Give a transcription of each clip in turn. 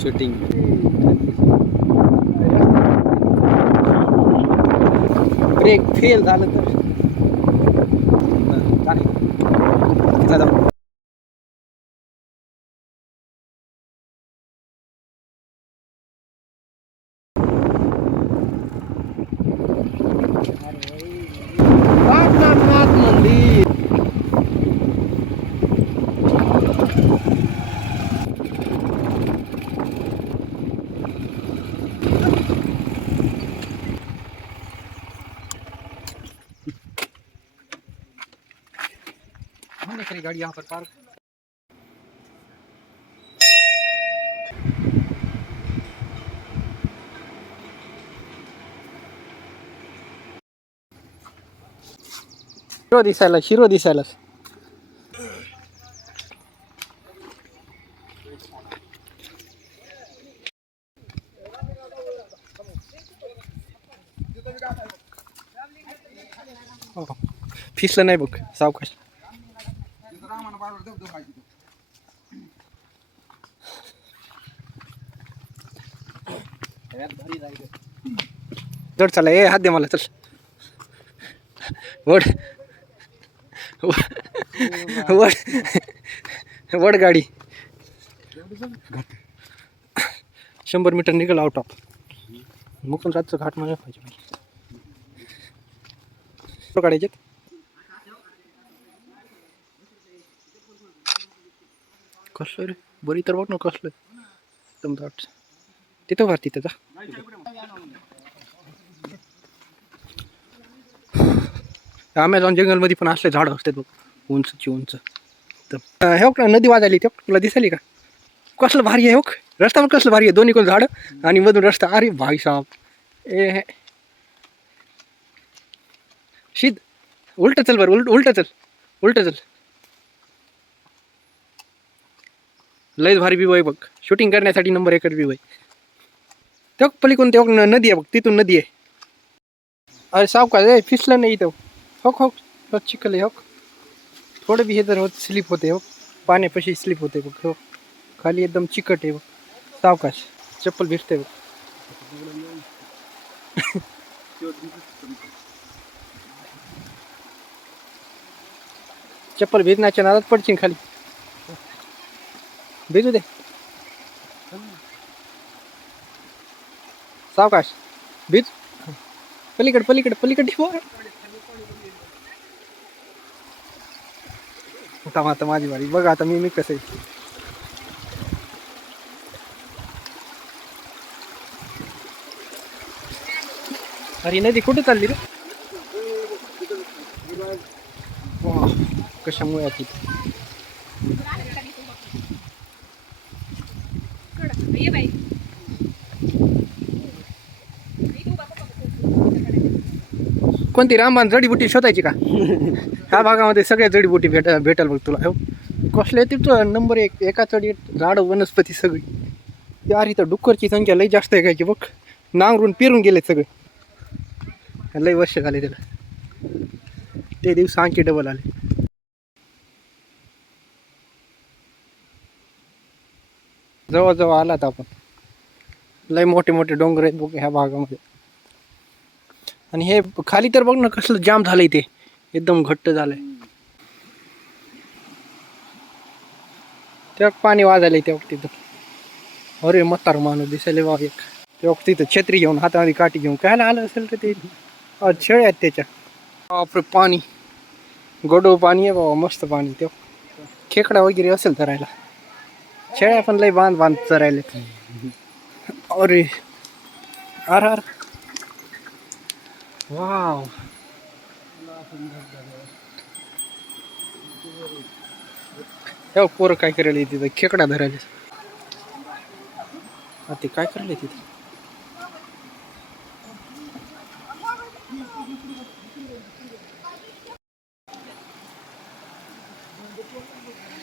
Shooting brake fail झालं तर मंदिर हमने करी गाड़ी यहाँ पर पार्क। शिरो दिसायला फिसलं नाही बघ सावकाश जड चला ए हात दे मला चल वड वड वड गाडी 100 मीटर निघाल आउट ऑफ मुकुंदराजचं घाट मला पाहिजे काढायचे कसलं रे बरी तर बघ ना कसलं एकदम दाट तिथं भर तिथं जा अमेझॉन जंगलमध्ये पण असले झाडं असतात बघ उंचची उंच तर हे का नदी वाजायली ते तुला दिसायली का कसलं भारी आहे हो रस्ता पण कसलं भारी आहे दोन्ही कोण झाडं आणि मधून रस्ता अरे भाई साहेब ए शीद उलट चल बरं उलट चल लयच भारी व्यू आहे बघ शूटिंग करण्यासाठी नंबर 1 व्यू आहे त्या पलीकडून तेव्हा नदी आहे बघ तिथून नदी आहे अरे सावकाश आहे फिसलं नाही इथं हो चिखल आहे हो थोडं बी हे तर होत स्लिप होते हो पाण्यापाशी स्लिप होते बघ हो खाली एकदम चिकट आहे बघ सावकाश चप्पल भिजते बघ चप्पल भिजण्याच्या नादात पडशील खाली भिजू दे सावकाश भिज पलीकडे उठा आता माझी वारी बघ आता मी कसं आहे अरे नदी कुठे चालली रे कशामुळे आती कोणती रामबाण जडीबुटी शोधायची का ह्या भागामध्ये सगळ्या जडीबुटी भेटेल बघ तुला हो कसले तिथं नंबर 1 एका चढी झाड वनस्पती सगळी यार इथं डुक्करची संख्या लई जास्त आहे काय की बघ नांगरून पेरून गेले सगळे लई वर्ष झाले त्याला ते दिवस आणखी डबल आले जवळ आलात आपण लई मोठे मोठे डोंगर आहेत बघ ह्या भागामध्ये आणि हे खाली तर बघ ना कसलं जाम झालंय ते, एकदम घट्ट झालंय. तेव्हा पाणी वाजायला तेव्हा तिथं. अरे म्हातार माणूस दिसायला बाबा एक. तेव्हा तिथं छत्री घेऊन हातामध्ये काठी घेऊन कायला आलं असेल तर ते शेळ्या आहेत त्याच्या. बापरे पाणी गडो पाणी आहे बाबा, मस्त पाणी. तेव्हा खेकडा वगैरे असेल चरायला. शेळ्या पण लय बांध बांध चरायला. अरे अरे अरे वाव. तेव्हा पोरं काय करायला तिथं खेकडा धरायला. ते काय करायला तिथे.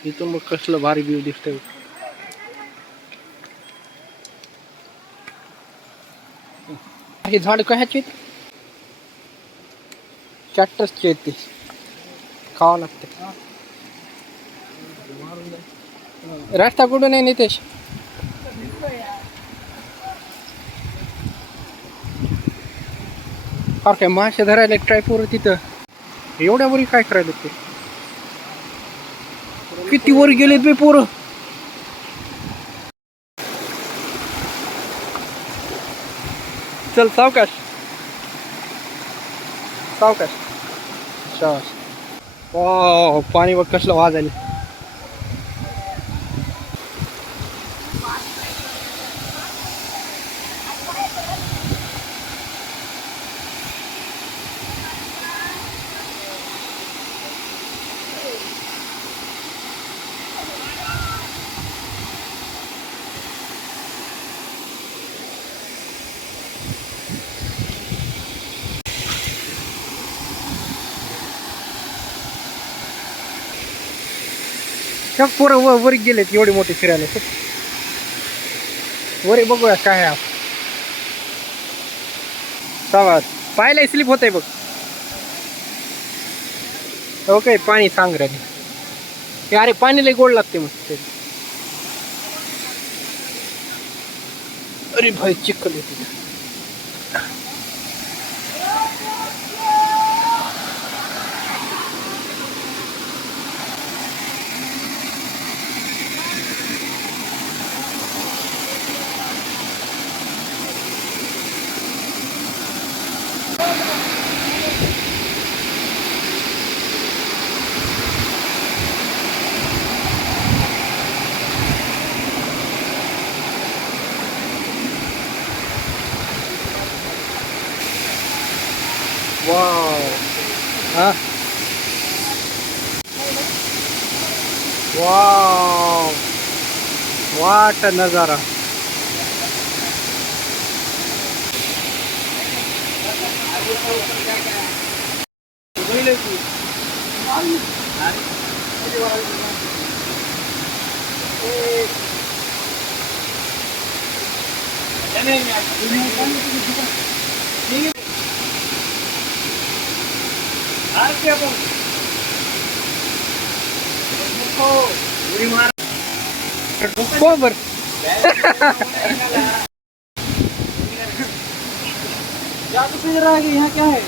इथून मग कसलं भारी व्ह्यू दिसतंय. हे झाड कशाचे आहेत? कॅक्टसचे आहेत ते, खावं लागते. रस्ता कुठून आहे नितेश? अरे काय मासे धरायला ट्राय पोरं तिथं. एवढ्या वरी काय करायला ते, किती वर गेलेत बे पोरं. चल सावकाश सावकाश. शाबास. वाव पाणी बघ कसलं वाजायला. त्या पोरं वर गेलेत एवढे मोठे फिरायला. वर बघूया काय आहे. शाबास. पायला स्लिप होतंय बघ. ओके पाणी सांग राहिले. अरे पाणी लय गोड लागते मग. अरे भाई चिखल येते. वाव. हाँ वाव वाट नज़ारा. बर. यहाँ क्या है?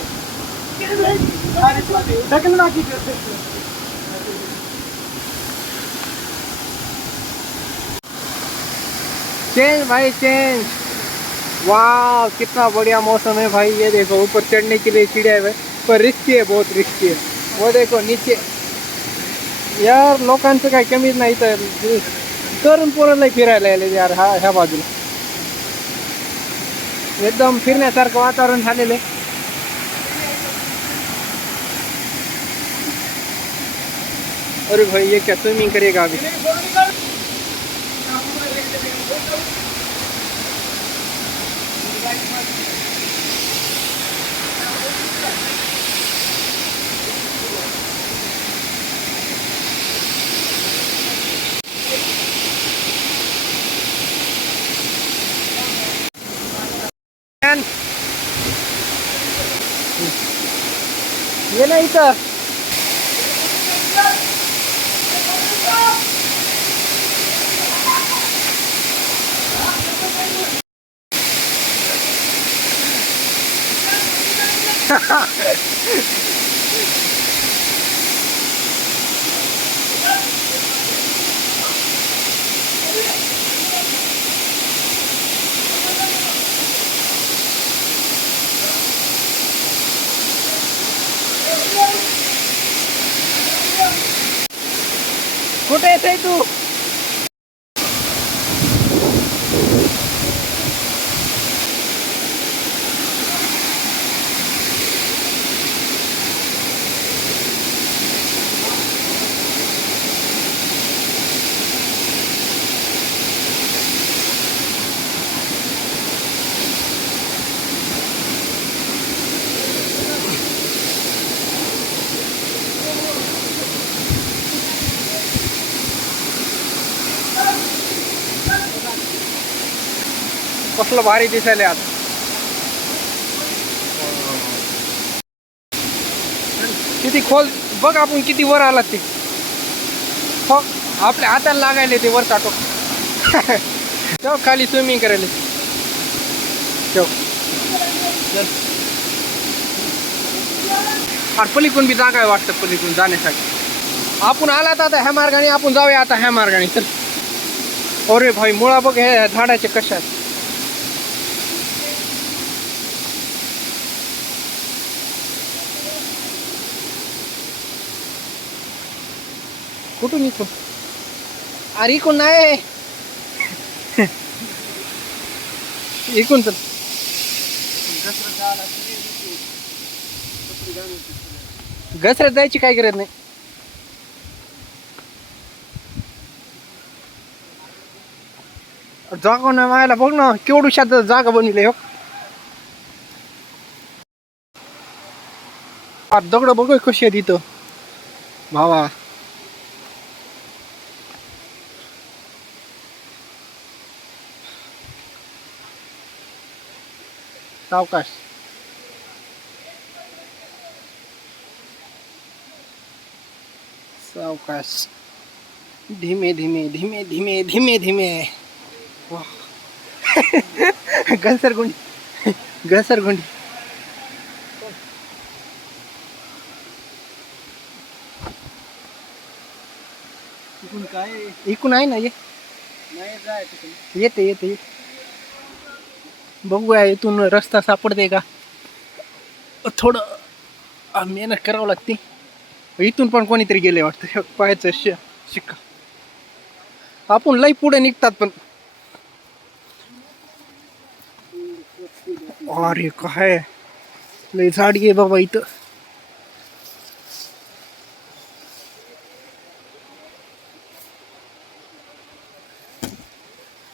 चेंज भाई चेंज. वाह कितना बढ़िया मौसम है भाई. ये देखो ऊपर चढ़ने के लिए सीढ़ियाँ है पर रिस्की है, बहुत रिस्की है. वो देखो नीचे. यार लोकांचं काही कमीच नाही तर तरुण पोराला फिरायला यायला यार. ह्या बाजूला एकदम फिरण्यासारखं वातावरण झालेलं आहे. अरे भाई ये क्या स्विमिंग करेगा अभी. ये ना इथं. कुठे येते तू? कसलं भारी दिसायला आता. किती खोल बघ, आपण किती वर आलात ते. हो, आपल्या हाताला लागायले ते वर टाटो. तेव्हा खाली स्विमिंग करायला. पलीकडून बी जागा आहे वाटतं, पलीकडून जाण्यासाठी. आपण आलात आता ह्या मार्गाने, आपण जाऊया आता ह्या मार्गाने. चल. अरे भाई, मुळा बघ हे झाडाचे कशा आहेत. कुठून इथून? अरे इकडून नाही, इकडून चल. घसरत जायची काय गरज नाही. जागा नाही मायला, बघ ना केवढी जागा बनवली हो. दगड बघ कशी आहेत इथं भावा. सावकाश. सावकाश. धीमे धीमे धीमे धीमे धीमे धीमे. घसरगुंडी घसरगुंडी. इकून काय? इकून आहे ना, ये. येते येते. बघूया इथून रस्ता सापडते का. थोडं मेहनत करावं लागते. इथून पण कोणीतरी गेले वाटतं, पाहायचं शिक्का. आपण लई पुढे निघतात पण. अरे काय लई झाडी आहे बाबा इथं.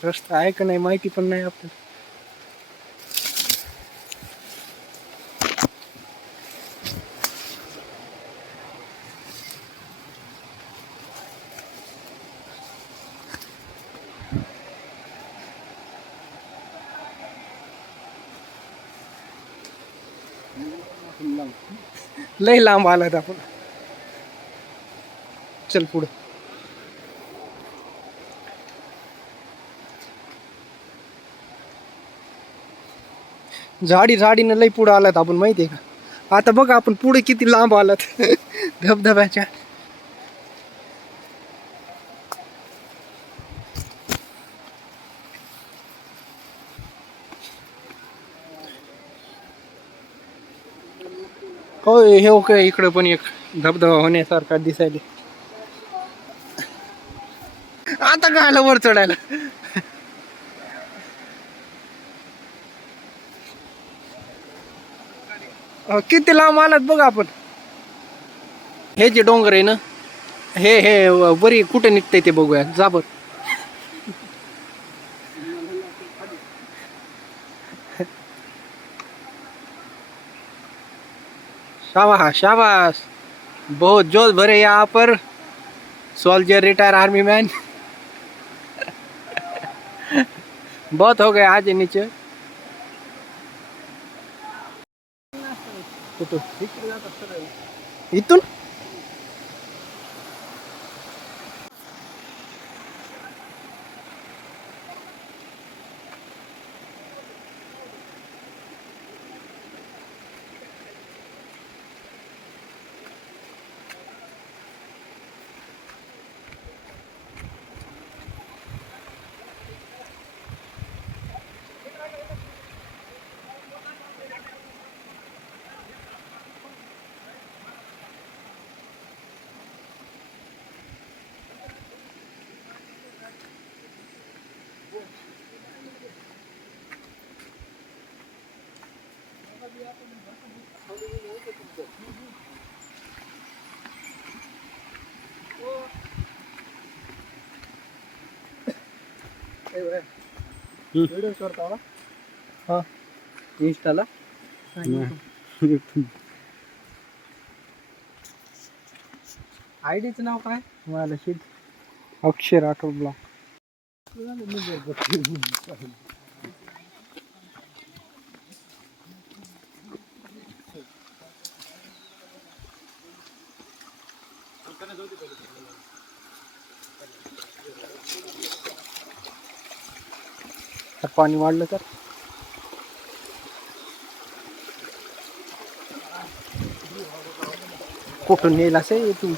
रस्ता आहे का नाही माहिती पण नाही आपल्याला. लय लांब आलात आपण. चल पुढे. झाडीनं लय पुढे आलात आपण, माहितीये का. आता बघा आपण पुढे किती लांब आलात. धबधब्याच्या. होय, हे ओके. इकडे पण एक धबधबा होण्यासारखा दिसायला. आता काय वर चढायला. किती लांब आलात बघा आपण. हे जे डोंगर आहे ना, हे बरी कुठे निघतंय ते बघूया. जा बर. शाबाश शाबाश. बहुत जोश भरे यहाँ पर. Soldier retire army man. बहुत हो गया आज नीचे. इथून व्हिडिओ करता हा इंस्टाला आयडीचं नाव काय मला शीट अक्षर राठोड ब्लॉग. पाणी वाढलं तर कुठून नेला असे तू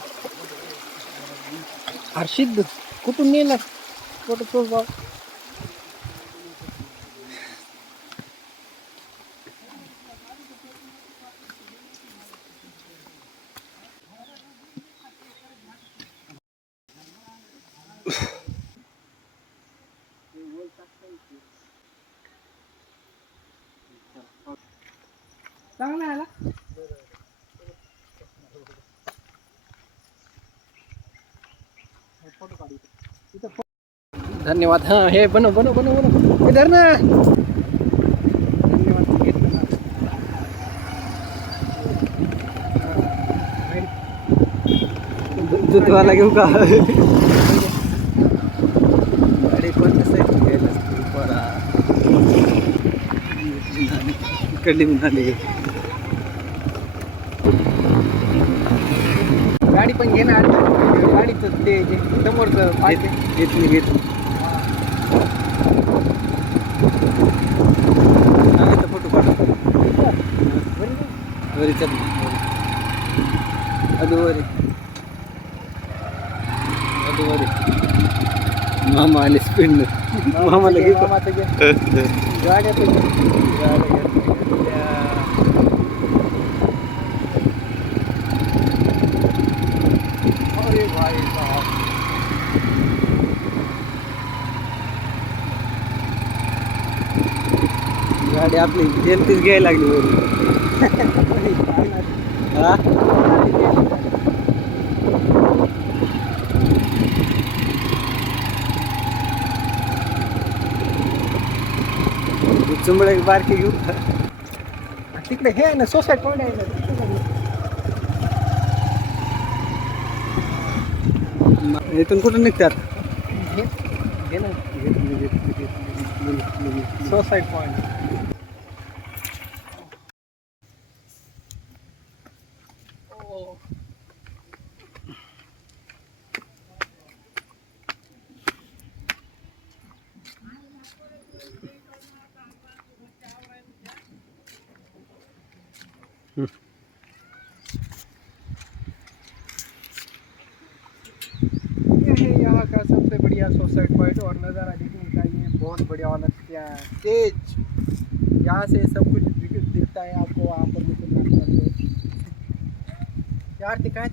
हर्षिद कुठून नेला कुठं तो बाब चांगला आला. धन्यवाद. हा हे बनव बनव बनव बनव इधर ना. दूधवाला घेऊ का गाडी कोणत्या साईड घ्यायला इकडली म्हणाली गाडी पण घेणार गाडीचं ते समोरचं पाहिजे घेतली घेतली फोटो काढ अधुवरी मामा आले स्पीड मामाला घे गाड्या अरे भाई साहब गाडी आपली जयंतीच घ्यायला लागली वरून हा चुंबळ बारकी घेऊ तिकडे हे आहे ना सोसायटी पॉईंट आहे ना इथून कुठून निघतात घे ना सोसायटी पॉईंट यहाँ का सबसे बढ़िया सोसाइटी पॉइंट और नज़ारा देखने का ये बहुत बढ़िया वाला स्टेज यहाँ से सब कुछ दिखता है आपको. वहाँ पर यार दिखाए